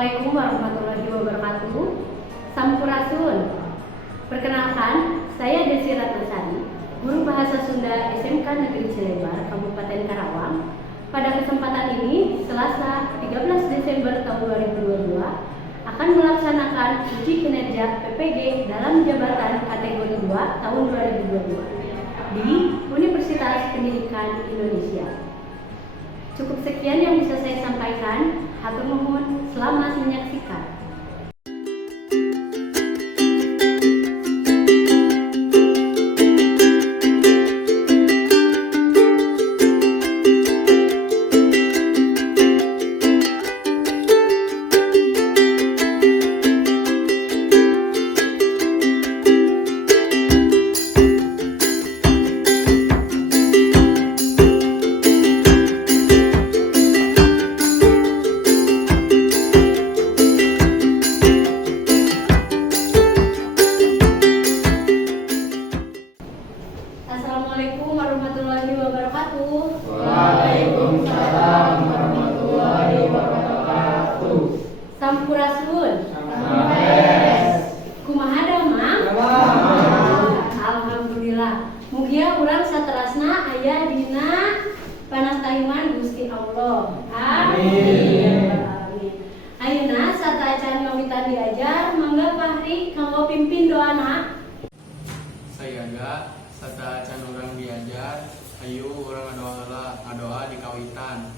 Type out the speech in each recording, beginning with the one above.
Assalamualaikum warahmatullahi wabarakatuh. Sampurasun. Perkenalkan, saya Desi Ratnasari, guru bahasa Sunda SMK Negeri Cilebar, Kabupaten Karawang. Pada kesempatan ini, Selasa 13 Desember tahun 2022, akan melaksanakan uji kinerja PPG dalam jabatan kategori 2 tahun 2022 di Universitas Pendidikan Indonesia. Cukup sekian yang bisa saya sampaikan. Hatur nuhun, selamat menyaksikan. Assalamualaikum warahmatullahi wabarakatuh. Waalaikumsalam warahmatullahi wabarakatuh. Sampurasun. Kumaha damang? Alhamdulillah. Mugia urang saterasna aya dina panastahiman Gusti Allah. Amin. Ayeuna sataacan ngawitan diajar, mangga Fahri kanggo pimpin doana. Sayaga sata can urang diajar, ayu urang ngadoa di kawitan.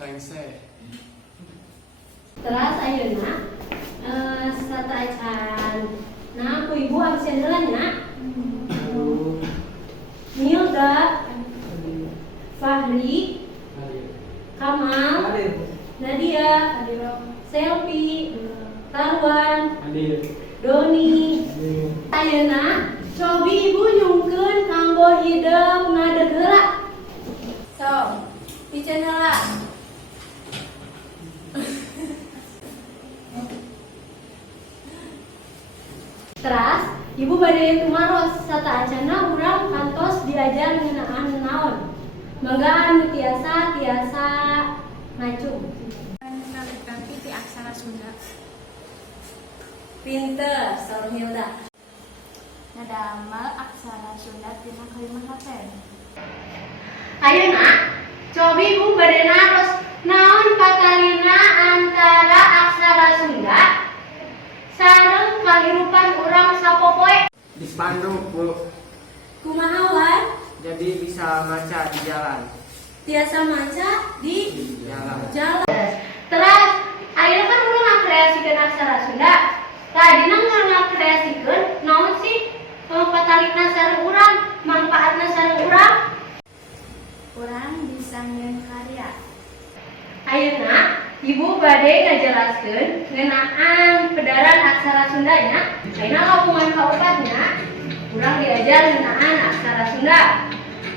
Tangse. Teras ayeuna sataacan nah ku ibu absen heula nya. Nilda, Fahri, Kamal, Nadia, Selvi, Tarwan, Doni. Ayeuna cobi ibu nyungkeun kanggo hideung ngadeg heula. Sok, piceun heula. Teras ibu bade tumaros sataacana urang kantos diajar ngeunaan naon. Mangga anu tiasa ngacung. Kaligrafi ti aksara Sunda. Pinter, Saur Hilda. Ngadamal aksara Sunda tina kalimat laten. Ayeuna cobi ibu bade naros naon patalina antara aksara Sunda sareng kahirupan urang sapopoe. Di spanduk, Bu. Kumaha wan? Jadi bisa maca di jalan. Tiasa maca di Jalan. Terus ayeuna kan urang ngakreasikeun aksara Sunda. Tadina ngakreasikeun naon sih patalina sareng urang, manfaatna sareng urang? Urang bisa ngieun karya. Ayeuna ibu bade ngajelaskeun ngeunaan pedaran aksara Sunda nya. Ayeuna lamungan kaopatnya urang diajar ngeunaan aksara Sunda.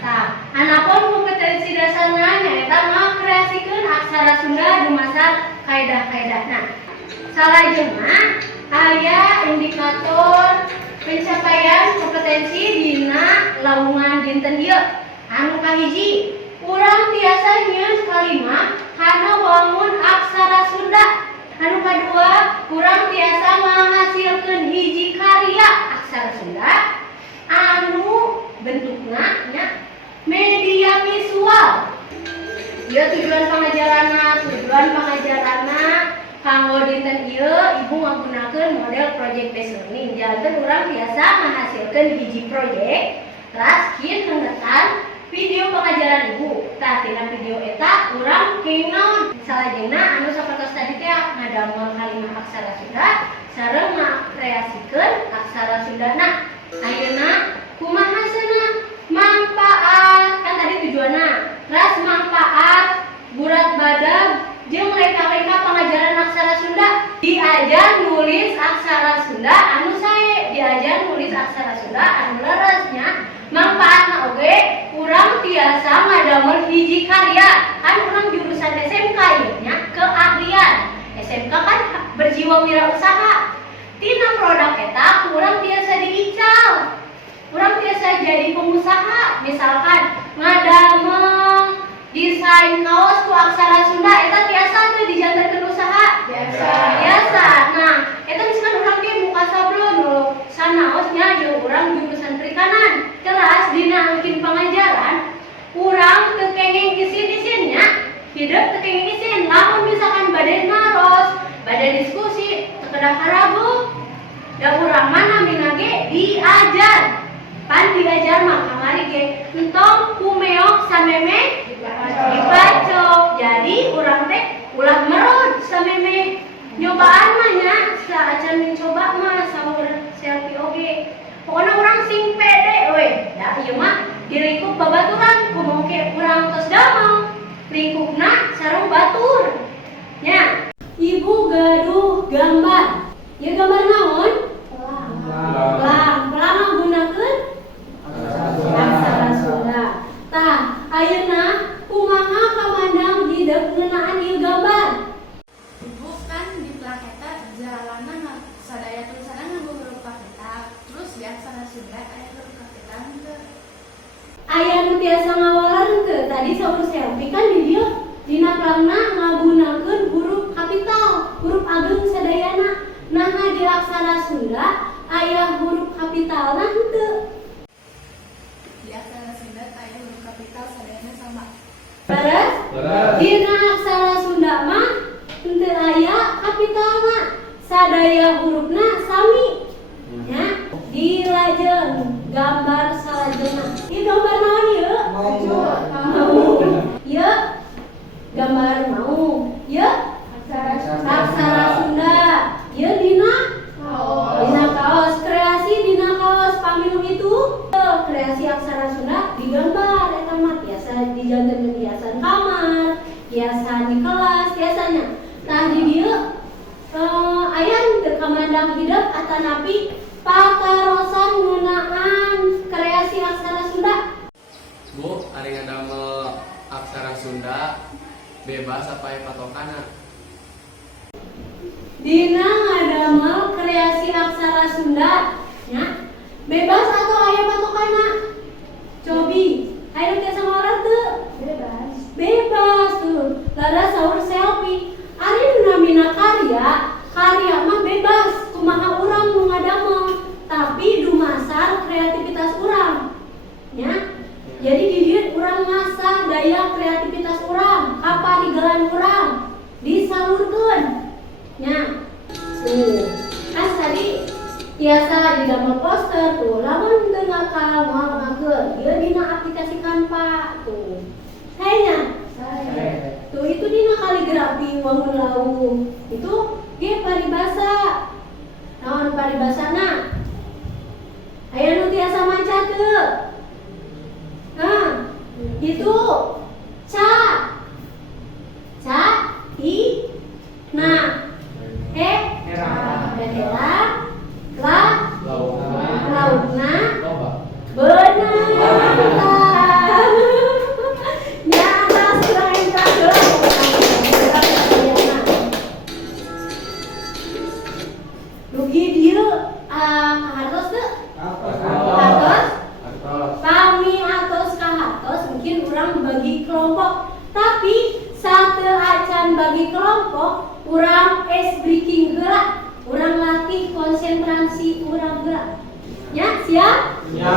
Tah, anapun kompetensi dasarna nyaeta ngakreasikeun aksara Sunda dumasar kaedah-kaedahna. Salajengna aya indikator pencapaian kompetensi dina lawungan dinten ieu. Anu kahiji, urang tiasa nyieun kalimah kana wangun aksara Sunda. Anu kadua, urang tiasa menghasilkeun hiji karya aksara Sunda anu bentukna nya media visual. Ieu tujuan pangajaranna kanggo dinten ieu ibu ngagunakeun model project based learning. Janten urang tiasa menghasilkeun hiji project teras kieu ngeungetan video pengajaran ibu. Tah tina video eta urang kenging naon? Salajengna anu sapertos tadi teh ngadamel kalimat aksara Sunda sareng ngakreasikeun aksara Sundana. Ayeuna kumaha cenah manfaat kan tadi tujuanna. Teras manfaat burat badag jeung leka-leka pengajaran aksara Sunda. Diajar nulis aksara Sunda anu sae, diajar nulis aksara Sunda anu leresnya. Manfaatna oge urang tiasa ngadamel hiji karya. Kan urang jurusan SMK ieu nya keahlian. SMK kan berjiwa jiwa wirausaha. Tina produk eta urang biasa diical. Urang biasa jadi pengusaha, misalkan ngadamel desain kaos ku aksara Sunda eta biasa teh dijantankeun usaha. Biasa. Nah, eta misalkan urang ge buka sablon lho, sanaosnya jeung urang jurusan perikanan. Kelas dina angkin pangajaran, urang teu kenging isin-isinnya, hidup teu kenging isin. Lamun misalkan bade naros, bade diskusi, teu kedah harabu. Da urang mah namina ge diajar. Pan diajar mah kamari ge entong kumeok sameme dibacok. Jadi urang teh ulah merod sameme nyobaan mah nya saacan mencoba mah saur selfie oge. Pokona urang sing pede we. Da ieu mah dilingkup babaturan kumaha ge urang tos damel. Lingkupna sareng batur. Nya, Ibu gaduh gambar. Ieu gambar naon? Pelang. Pelang gunakeun aksara Sunda. Tah, ayeuna kumaha kamandang hideuk ngeunaan ieu gambar? Ibu kan di plaketa jalanna sadaya tulisanna nganggo huruf kapital. Terus di aksara Sunda aya huruf kapital teu. Aya nu tiasa ngawalan teu tadi saur selfie kan di dieu dina pelangna ngagunakeun huruf kapital, huruf ageng sadayana. Nah di aksara Sunda aya huruf kapitalna henteu. Di aksara Sunda aya huruf kapital sadayana sama. Beres? Dina aksara Sunda mah henteu aya kapitalna, sadaya hurufna sami. Ya, dilajeng gambar salajengna. Ieu gambar naon ieu? Mau. Ieu gambar mau. Ieu aksara Sunda. Ieu dina kaos. Kreasi dina kaos pamilu itu kreasi aksara Sunda digambar eta mah biasa dijantankeun hiasan kamar, hiasan di kelas biasanya. Tah di dieu aya teu kamandang hideuk atanapi pakarosan ngeunaan kreasi aksara Sunda. Bu, ari ngadamel aksara Sunda bebas apa yang patokanna? Dina ngadamel kreasi aksara Sunda nya bebas atau aya patokanna? Cobi, aya tiasa ngaran teu? Bebas tuh. Lara saur selfie. Ari nu namina karya mah bebas. Kumaha urang nu ngadamel, tapi dumasar kreativitas urang. Nya. Jadi di dieu urang ngasah daya kreativitas urang, kaparigelan urang disalurkeun. Nya. Kan tadi biasa didamel poster tuh, lamun teu ngakal moal ngakeun, ieu dina aplikasi Canva tuh. Kayaknya tuh itu dina kaligrafi wangun laung. Itu ge paribasa. Naon paribasana? Aya nu tiasa maca teu? Nah, itu nah bendera laukna benar. Nyata selain kagem rugi dieu hartos teu? Hartos? Kami atos kahartos mungkin urang bagi kelompok, tapi sateu acan bagi kelompok urang breaking heula, urang latih konsentrasi urang heula. Nya siap? Ya.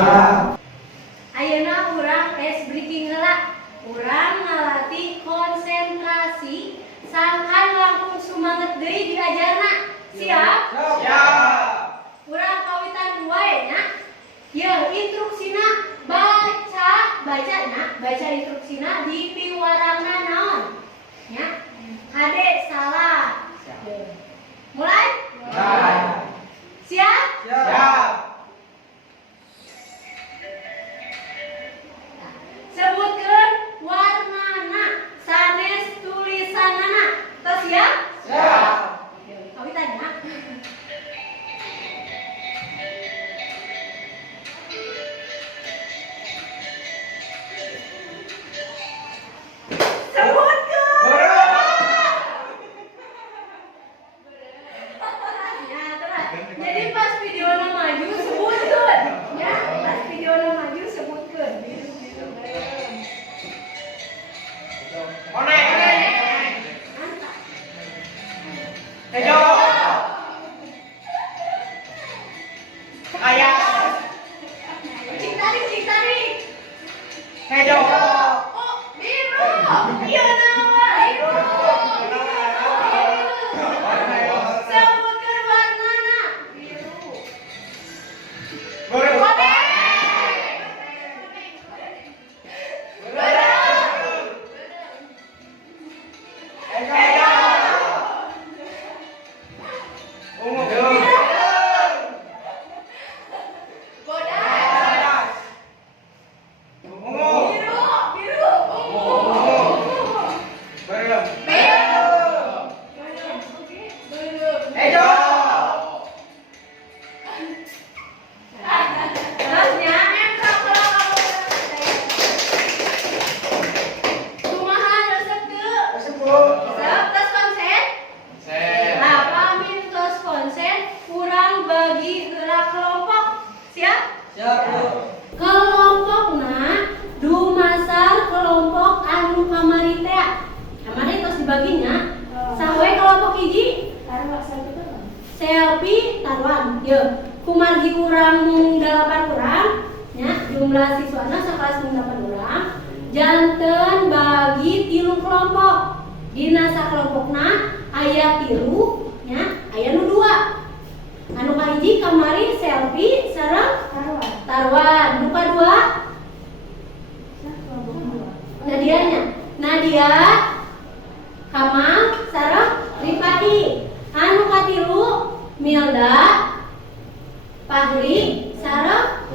Ayeuna urang breaking heula, urang ngalatih konsentrasi sangkan langkung sumanget deui diajarna. Siap? Siap. Urang kawitan wae nya. Ye instruksina baca instruksina di piwarangna naon? Nya. Kade salah. Mulai? Mulai. Siap? Siap. Hejo. Ayah. Cik tarik. Hejo. Oh, biru. Iya nama biru. Sebutkan warnana. Biru. Kuning. Terusnya, kalau kumaha resep teu? Resep tos konsen. Nah, pamin tos konsen kurang bagi gerak kelompok. Siap? Kelompokna dumasar kelompok anu kamari teh. Kamari tos dibaginya. Sawe kelompok hiji? Selfie taruhan. Ye, kumargi kurang mung 8 urang nya jumlah siswana sakelas mung 8 urang. Janten bagi 3 kelompok. Dina sakelompokna aya 3 nya, aya nu 2. Anu kahiji kamari selfie sareng taruhan. Nu kadua Nadia nya. Nadia Kamal sareng Ripadi. Anu katilu Milda Fahri sareng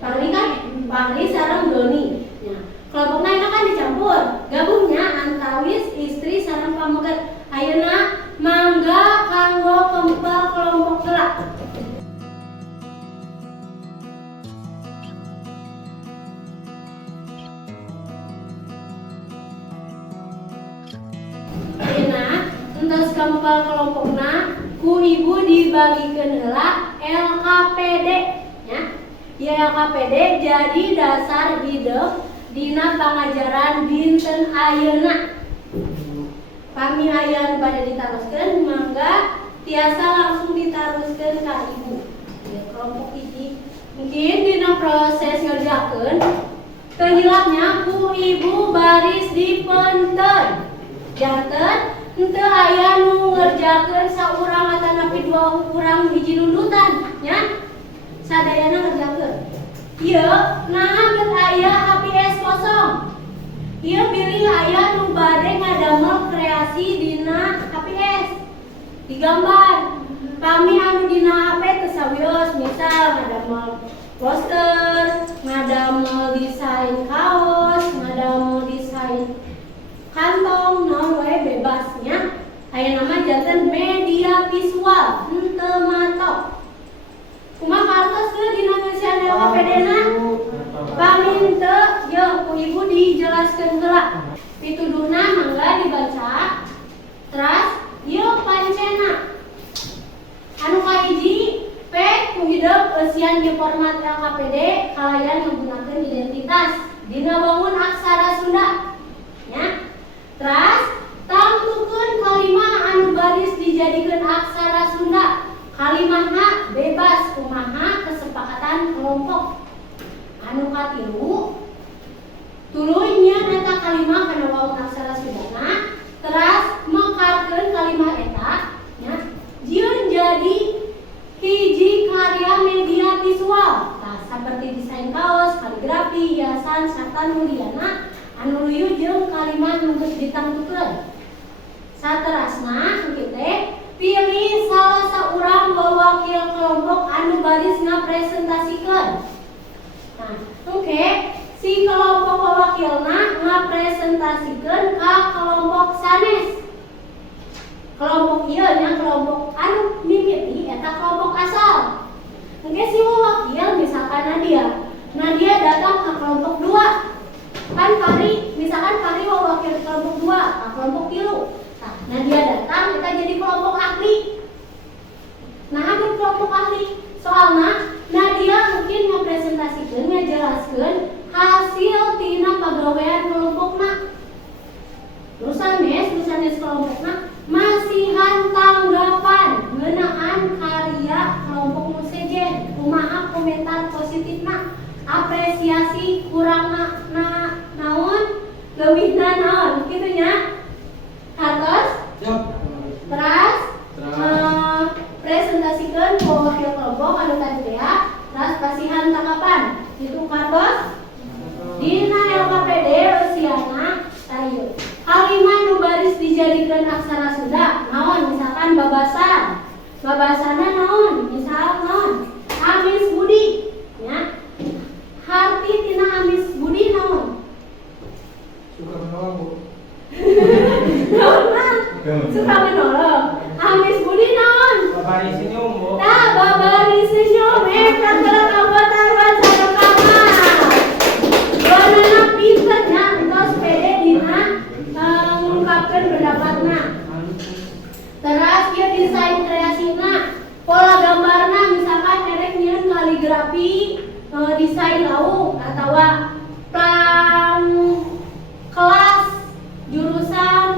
Fahri sareng Doni. Ya, kelompokna ini kan dicampur. Gabungnya antawis istri sareng pamegat. Ayeuna mangga kanggo kempel kelompok gerak. Ayeuna entos kempel kelompokna ku ibu dibagikeun heula LKPD ya. Ya LKPD jadi dasar hidup dina pangajaran dinten ayeuna. Pami aya pada ditaroskeun mangga tiasa langsung ditaroskeun ka ibu. Ya kelompok hiji mungkin dina proses ngerjakeun teu hilapnya ku ibu baris dipeunteun. Janten henteu aya nu ngerjakeun saurang atanapi 2 urang hiji nundutan nya. Sadayana ngerjakeun. Ieu naha geus aya HPS kosong. Ieu pilih aya nu bade ngadamel kreasi dina HPS. Digambar. Kami anu dina HP teu sawios, misal ngadamel poster, ngadamel desain kaos, ngadamel desain kantong, naon wae bebasnya. Aya nama janten media visual, henteu matok. Kumaha kartos teu dina ngeusian LKPD-na? Paminte ye ku ibu dijelaskeun heula. Pituduhna mangga dibaca. Teras ye pancena. Anu kahiji P ku hidup eusian di format LKPD kalayan menggunakeun identitas dina wangun aksara Sunda. Ya. Teras tamtukeun kalimah anu baris dijadikeun aksara Sunda. Kalimahna bebas kumaha kesepakatan kelompok. Anu katilu tuluy nyieun eta kalimah kana wangun aksara Sundana. Teras mekarkeun kalimah eta nya jieun jadi hiji karya media visual. Tah saperti desain kaos, kaligrafi, hiasan sarta nuliana anu luyu jeung kalimah nu geus ditangtukeun. Saterasna kitu teh pilih salah saurang wawakil kelompok anu baris ngapresentasikeun. Nah, oke, si kelompok wawakilna ngapresentasikeun ka kelompok sanes. Kelompok ieu nya kelompok anu mimiti eta kelompok asal. Oke, si wawakil misalkan Nadia datang ke kelompok 2. Kan Fahri, misalkan Fahri wawakil kelompok 2, ke kelompok 3. Nah, Nadia datang kita jadi kelompok ahli. Nah, ada kelompok ahli. Soalnya Nadia mungkin ngapresentasikan, ngajelaskeun hasil tina pagawean kelompokna. Terus sanes kelompokna masihan Teras presentasikan wakil kelompok anu tadinya. Teras pasihan tanggapan. Itu katos dina LKPD usiana tayu. Kalimat nu baris dijadikan aksara Sunda naon misalkan babasan. Babasana naon? Misal naon? Amis budi. Ya. Harti tina amis budi naon? Suka menolong, Bu. Naon mah? Suka menolong. Amis budi naon? Babari senyum, Bu. Nah, babari senyum. Kan gerak anggota baca rekaman. Banana pinternya entos pede dina mengungkapkan pendapatna. Terus dia desain kreasina, pola gambarna misalkan erek nyeun kaligrafi, desain lauk atau plan kelas jurusan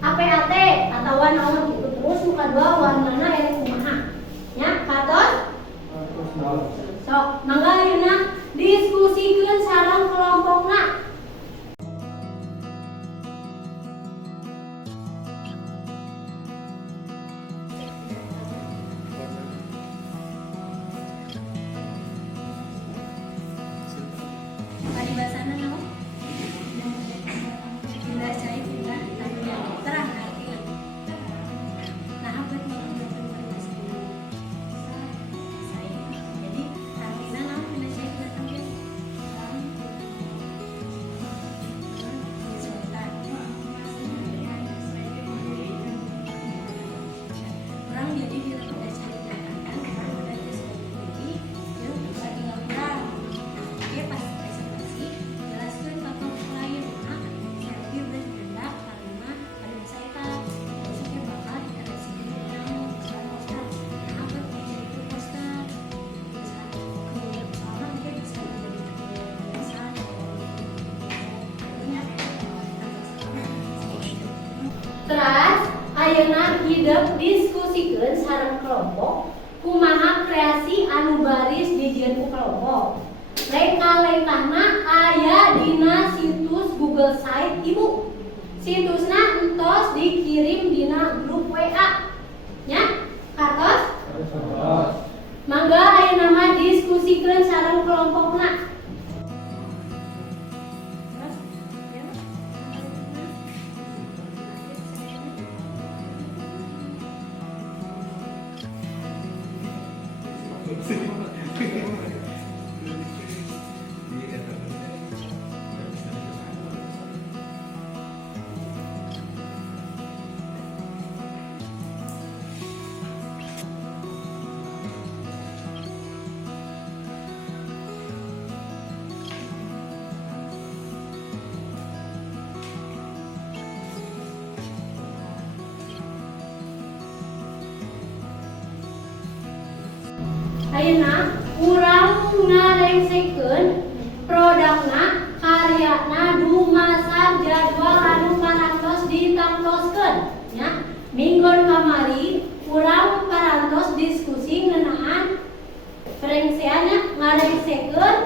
APAT atau naon gitu. Terus nu kadua warnana erek kumaha. Nya, katos? Sok, mangga ayeuna diskusikeun sareng kelompokna. Tadi bahasana naon? Bila saya bila tanya terang artian. Nah, apa itu saya? Jadi artinya naon bila saya datang ke orang jadi bila pada saya datangkan orang pada saya jadi dia bisa tinggal kurang. Dia pas presentasi jelaskan tokoh lain seperti udah dihendak kalimat pada saya tahu maksudnya bakal dikasih yang poster apa itu poster soalnya dia bisa menjadi kebiasaan Terus ayeuna hidup diskusikeun sareng kelompok kumaha kreasi anu baris dijieun ku kelompok. Lengkah-lengkahna aya dina situs Google Site Ibu. Situsna entos dikirim dina grup WA. Nya, katos? Mangga ayeuna mah diskusikeun sareng kelompokna. Ayeuna urang ngarengsekeun produkna karyana dumasar jadwal anu parantos ditangtoskeun nya. Minggon kamari urang parantos diskusi ngeunaan rengseannya ngarengsekeun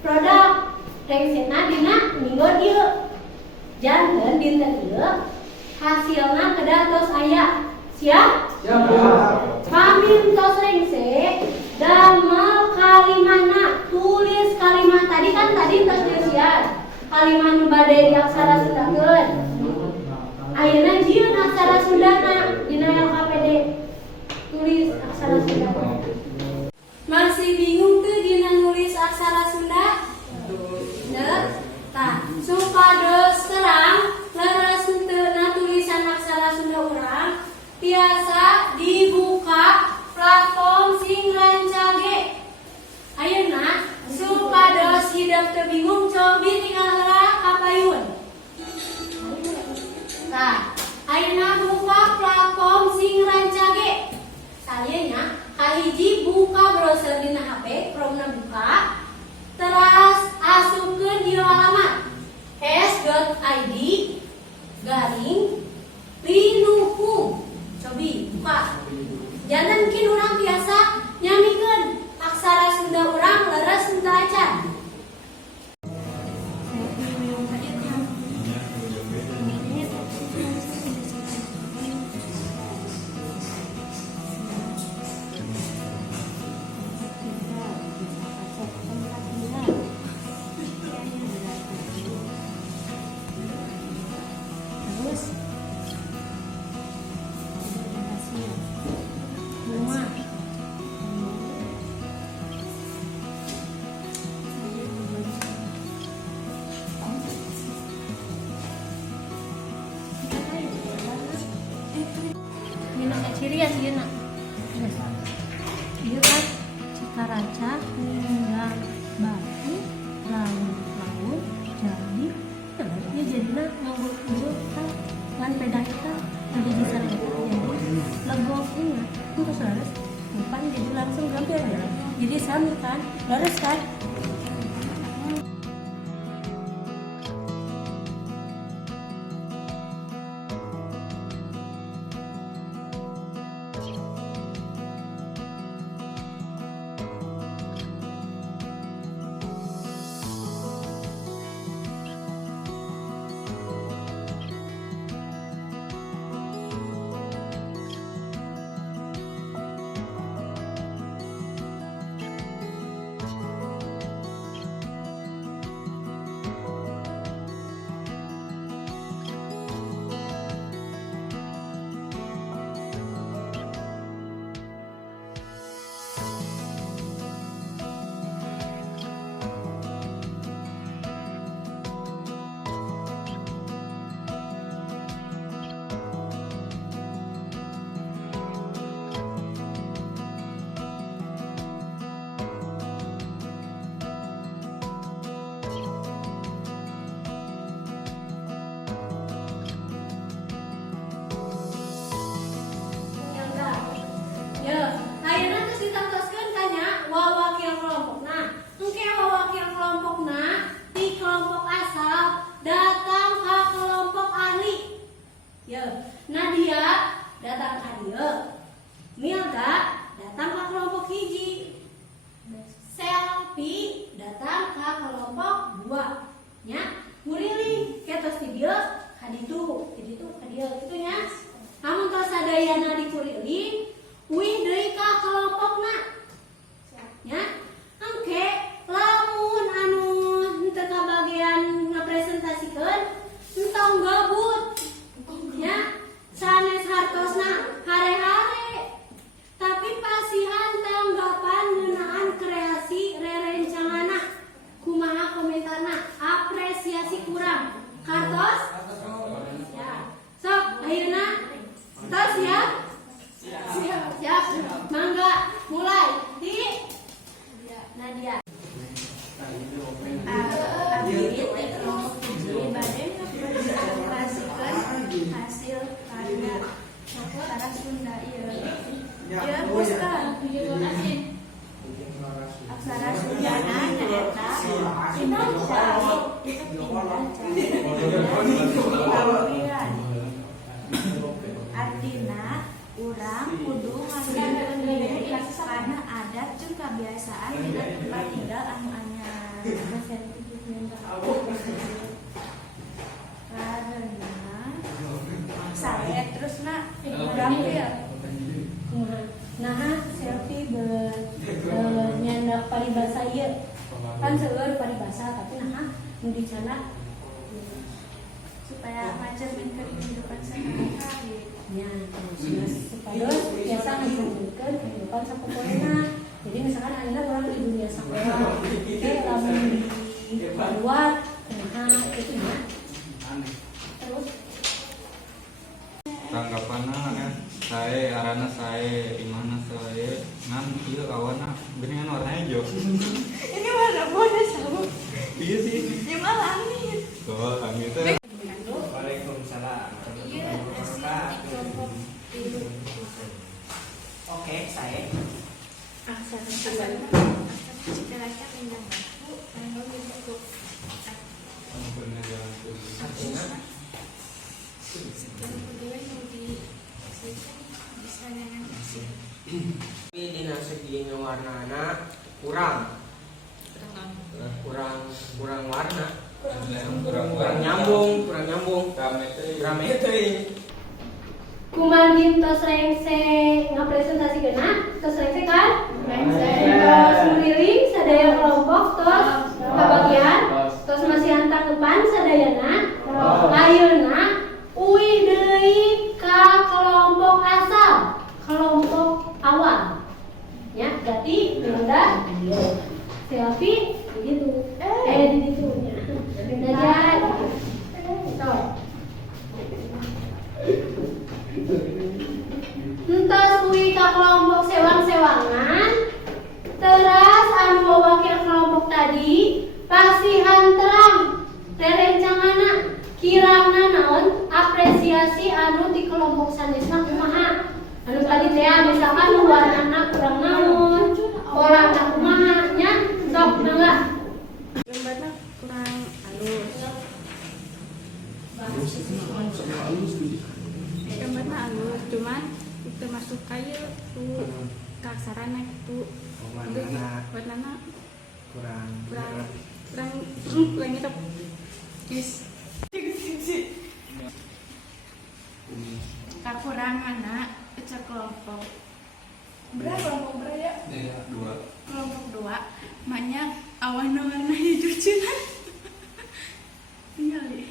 produk rengsena dina minggon ieu. Janten dinten ieu hasilna kedah tos aya. Siap? Siap. Pamintos rengse damel kalimana, tulis kalimat tadi kan tadi tos deusian. Kalimat nu bade diaksara Sundakeun. Ayeuna jieun aksara Sundana dina LKPD. Tulis aksara Sunda. Masih bingung tuh dina nulis aksara Sunda? Teu? Tah, supados terang leres henteu tulisan aksara Sunda urang tiasa dibuka platform sing rancage. Ayeuna supados hidup teu bingung cobi tinggal heula kapayun. Nah, ayeuna buka platform sing rancage. Salieuna kahiji buka browser dina HP, Chrome-na buka. Terus asupkeun ieu alamat s.id/linuhung. Cobi buka. Jangan mungkin orang biasa nyamikeun aksara Sunda urang leres henteu acan. biasa ya nak. Iya kan Cikaraca meninggal batu laut jadi ya jadinya nganggur hijau kan lan peda kita jadi bisa jadi legok ingat itu selaras bukan jadi langsung gampang ya jadi sami kan laras kan. Nadia datang ke dia, Milka datang ke kelompok hiji, Selfie datang ke kelompok 2 nya, Murili ketos di dia kaditu kadia gitunya. Namun tos sadayana di Kurili wih deui ka kelompokna nya engke lamun anu henteu kabagian ngapresentasikeun entong gabut nya sanes hartosna hare-hare tapi pasihan tanggapan ngeunaan kreasi rerencangana kumaha komentarna apresiasi kurang kartos ya sok ayeuna tos ya siap mangga mulai di Nadia hasil karya aksara Sunda ya puska aksara Sunda nyaeta artina urang kudu ngasilkeun diri karena adat jeung kebiasaan dina tempat tinggal anu anyar saya terus nak urang ya nah selfie nyandak paribasa ieu kan seueur paribasa tapi nah nu dicana supaya mencerminkan kehidupan sehari-hari nya supaya biasa mencerminkan kehidupan sapopoena. Jadi misalkan ayeuna urang di dunia sakola teh lamun dibuat nah itu nya terus tanggapanna kan saya arana saya imana saya ngan ieu kawanna geuningan warna hijau ini warna bodas sama iya sih yang langit kok langit teh Waalaikumsalam. Oke, saya. aksara Sunda Cikaraca meninggal batu laut cukup pernah jalan ke sekian kedua yang bisa dengan hasil Tapi dina segi warnana kurang warna. Kurang nyambung. Rame teh. Kumaha tos rengse ngapresentasikeunna tos rengse kan tos muriling sadaya kelompok tos kabagian tos masih hantakepan sadayana ayeuna uih deui ka kelompok asal kelompok awal nya berarti Bunda selfie begitu di situ nya Nadia sok entos ewangan. Teras anu wakil kelompok tadi pasihan terang rerencangana kirana naon apresiasi anu di kelompok sanesna kumaha. Anu tadi teh misalkan nu warnana kurang naon, polana kumaha nya sok mangga. Gambarnya kurang halus. Gambarnya halus, cuman itu masuk kayu tuh kaksarana itu. Warnanya kurang itu. Guys. Kekuranganna ecek kelompok. Berapa kelompok berapa ya? Kelompok 2. Maknya awan warna hijau cina. Tinggal ya.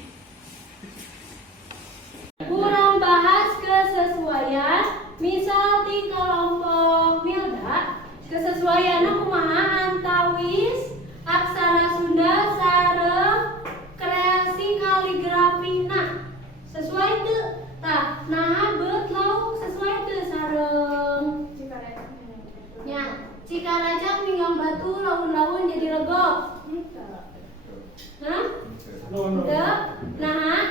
Kurang bahas kesesuaian, misal di kelompok Milda kesesuaian kumaha antawis aksara Sunda sareng kreasi kaligrafina sesuai teu tah nah beut lauk sesuai teu sareng nya Cikarajang minggang batu laun-laun jadi legok nah teu nah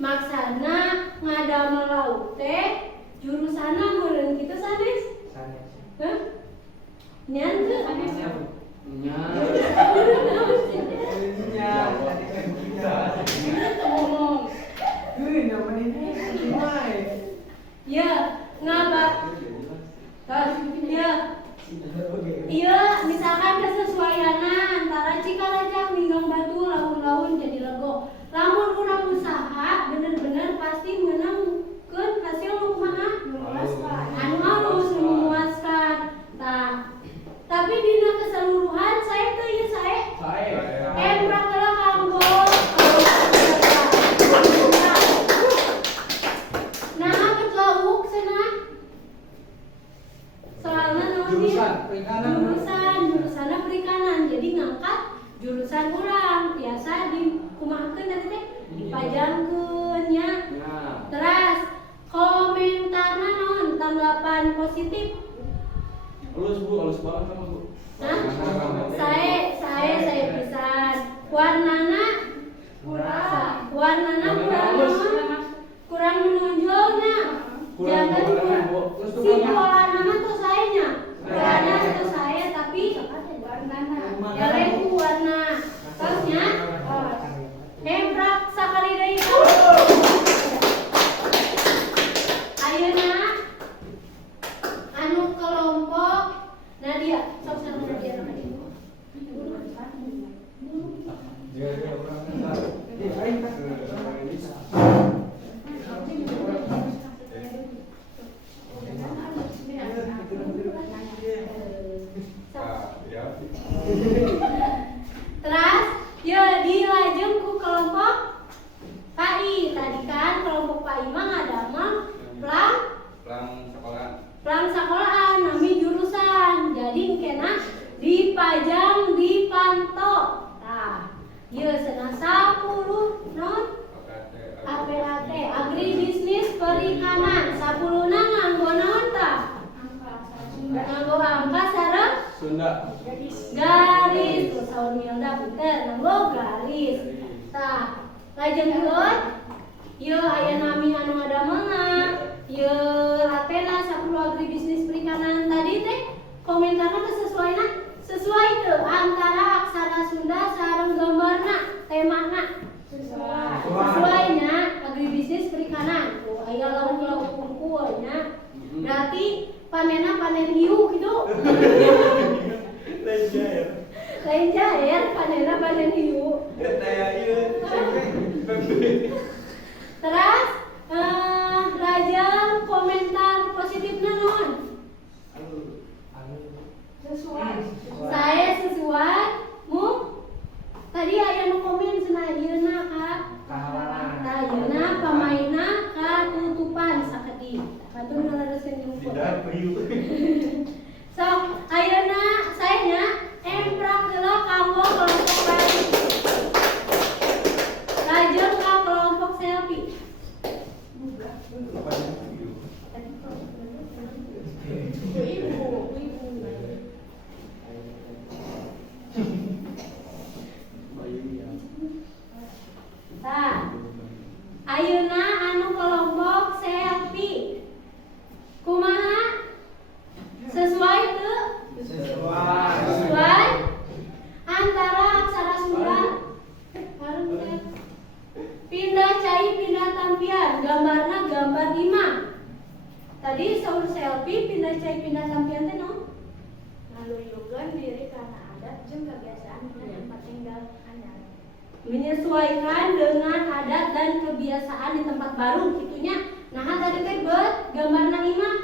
maksana ngadamel lauk teh jurusana meureun kitu sanes hah nyan teu ya ngapa ya iya misalkan kesesuaianna antara Cikarajang minggang batu laun-laun jadi lego lamun urang usaha bener-bener pasti menangkeun hasil nu kumaha anu halus nu memuaskan tah tapi dina keseluruhan saya tuh ya saya praktek kanggo nah angkat lauk cenah soalnya jurusan perikanan jadi ngangkat jurusan urang biasa di kumahakeun tadi teh dipajangkeun nya terus komentarna naon tanggapan positif. Halus banget sama Bu. Hah? Saya pisan. Warnana kurang menonjolnya. Jangan si polana mah tuh sayanya. Warna itu saya tapi warnana. Jaleku warna. Terusnya hembrak sakali deui. Ayeuna anu kelompok Nadia, sok sama Nadia tadi. Terus, ya dilajeng ku kelompok PAI. Tadi kan kelompok PAI mah ngadamel plang sekolahan nami jurusan. Jadi kena dipajang dipantau. Nah, ieu cenah 10 non APAT agribisnis perikanan 10-na nganggo naon tah? Nganggo angka sareng Sunda. Garis. Tuh saur Milda pinter nganggo garis. Tah, lajengkeun ieu aya nami anu ngadamelna. Ieu latena 10 agribisnis perikanan tadi teh komentarna sesuai teu antara aksara Sunda sareng gambarna temana sesuainya agribisnis perikanan tuh aya lauk-lauk unggul nya berarti panen hiu gitu lain jair panen hiu terus lajeng komentar positifnya non saya sesuai mu tadi aya nu komen cenah ayeuna Kak ayeuna pamainna katutupan saketi batur ngalereskeun info sok ayeuna saenya emprak heula kanggo kelompok PAI lajeng ka kelompok selfie ibu Tadi saur selfie pindah cai pindah sampean teh no. Ngaluyukeun diri karena adat jeung kebiasaan di tempat tinggal Anda. Menyesuaikan dengan adat dan kebiasaan di tempat baru gitunya. Nah, tadi teh beut gambarna imah.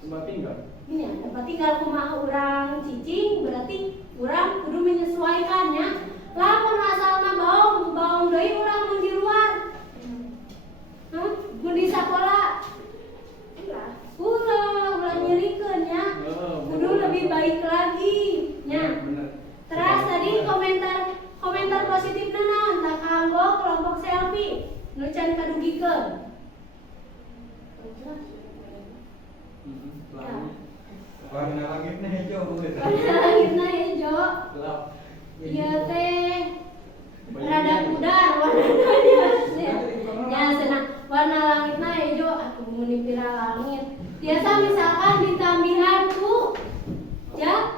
Tempat tinggal. Ini tempat tinggal kumaha urang cicing berarti urang kudu menyesuaikannya. Lamun asalna baong deui urang mun di luar. Mun di sakola ulah nyerikeun nya. Kudu lebih baik lagi nya. Terus tadi komentar positifna naon tah kanggo kelompok selfie nu can kadugikeun. Warna langitnya hijau begitu. Warna langitna hijau. Gelap. Ieu teh rada pudar warnanya. Ya cenah warna langitna hijau atuh mun dipira langit. Biasa misalkan ditambihan ku ya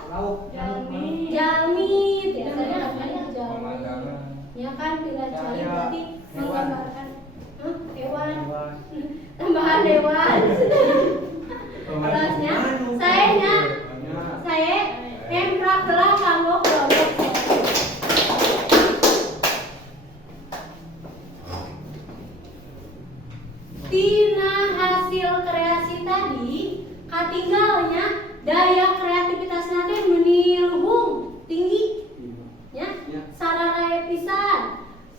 jalmi biasanya namanya jalmi. Ya kan pilih cai berarti menggambarkan hewan. Tambahan hewan. Terusnya saya emprak telah kanggo kelompok tina hasil kreasi tadi katinggalnya daya kreativitas nanti menilhung tinggi ya sararea pisan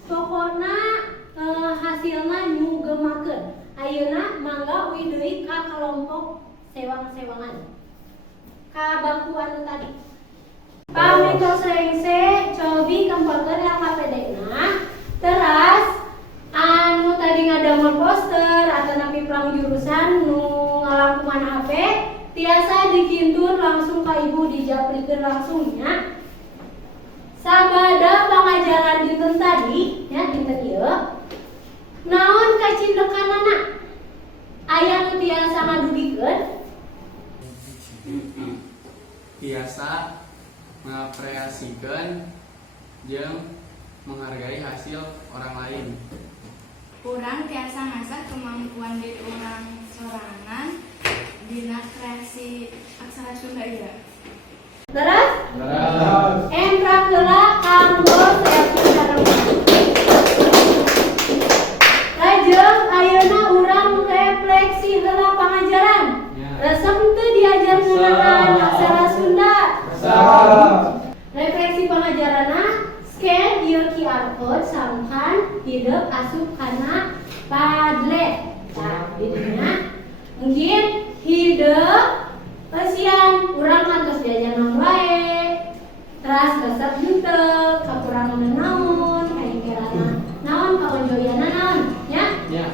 pokona hasilna nyugemakeun ayeuna mangga uwi deui ka kelompok sewang-sewangan ka bangku anu tadi pamintos rengse cobi kempelkeun LKPD-na teras anu tadi ngadamel poster atau napi pelang jurusan nu ngalangkungan HP tiasa dikintur langsung ka ibu dijaprikeun langsungnya sabada pangajaran dinten tadi ya dinten ieu naon kacindekanana aya nu tiasa ngadugikeun Biasa mengapresiasikan jeung menghargai hasil orang lain. Urang tiasa ngasah kemampuan diri urang sorangan dina kreasi aksara Sunda ieu. Terus emprak heula kanggo selfie sareng. Lajeng ayeuna urang refleksi heula pangajaran. Resep teu diajar ngeunahan aksara Sunda. Refleksi pengajaranna scan ieu QR code sangkan hideuk asup kana Padlet. Nah, didinya mungkin hideuk pasian urang ngantos diajar naon wae. Teras resep henteu kakurangan naon, kaengkerana naon, kaonjoyana naon, nya? Ya.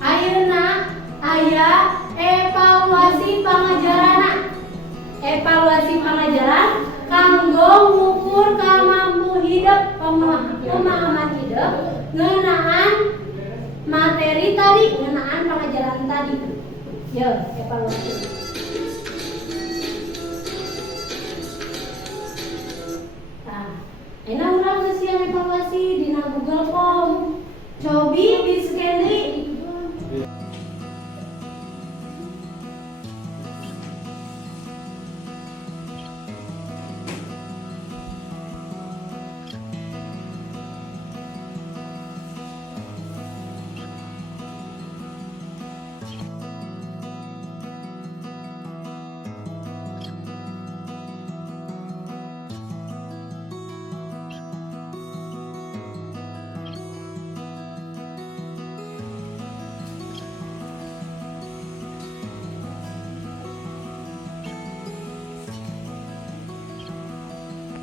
Ayeuna aya evaluasi pangajaranna. Evaluasi pangajaran kanggo ngukur kamampu hidup pemahaman hidup ngeunaan materi tadi, ngeunaan pengajaran tadi. Yo, evaluasi. Nah, enak urang geus siang evaluasi dina Google Form. Cobi di scan deui.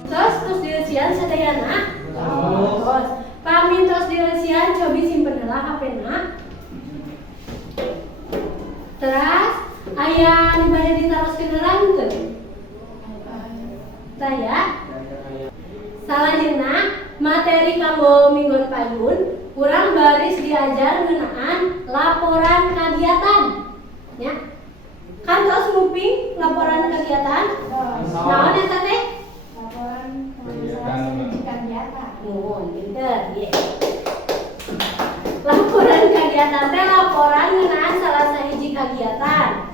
Terus dieusian sadayana. Terus pamintos dieusian cobi simpen heula HP-na. Terus aya nu bade ditaroskeun heula henteu? Taya. Salajengna materi kanggo minggon payun urang baris diajar ngeunaan laporan kegiatan. Ya. Kan tos nguping laporan kegiatan? Naon eta teh? Laporan Kegiatan. kegiatan. Nuhun, pinter, ye. Laporan kegiatan teh laporan ngeunaan salah sahiji kagiatan.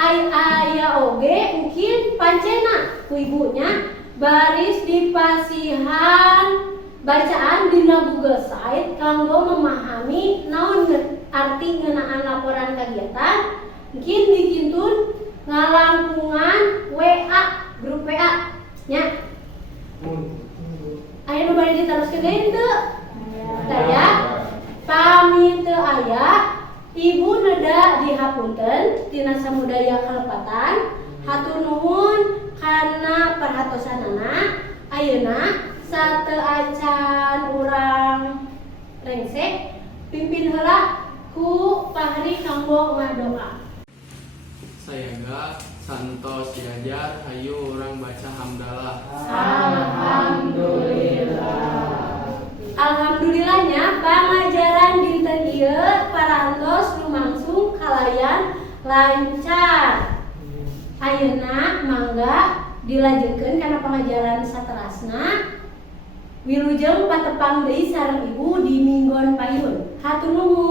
Aya oge mungkin pancena ku ibunya baris dipasihan bacaan dina Google Site kanggo memahami naon arti ngeunaan laporan kegiatan. Mungkin dikintun ngalangkungan WA, grup WA nya. Aya nu bari diteruskeun deui teu? Daya. Pami teu aya, ibu neda dihapunten tina samudaya kalepatan. Hatur nuhun kana perhatosanana. Ayeuna sateu acan urang rengsek pimpin heula ku pahri kanggo ngadoa. Sayaga santos diajar hayu urang baca hamdalah. Alhamdulillahnya pangajaran dinten ieu parantos lumangsung kalayan lancar. Ayeuna mangga dilanjutkeun kana pangajaran saterasna. Wilujeng patepang deui sareng ibu di minggon payun. Hatur nuhun.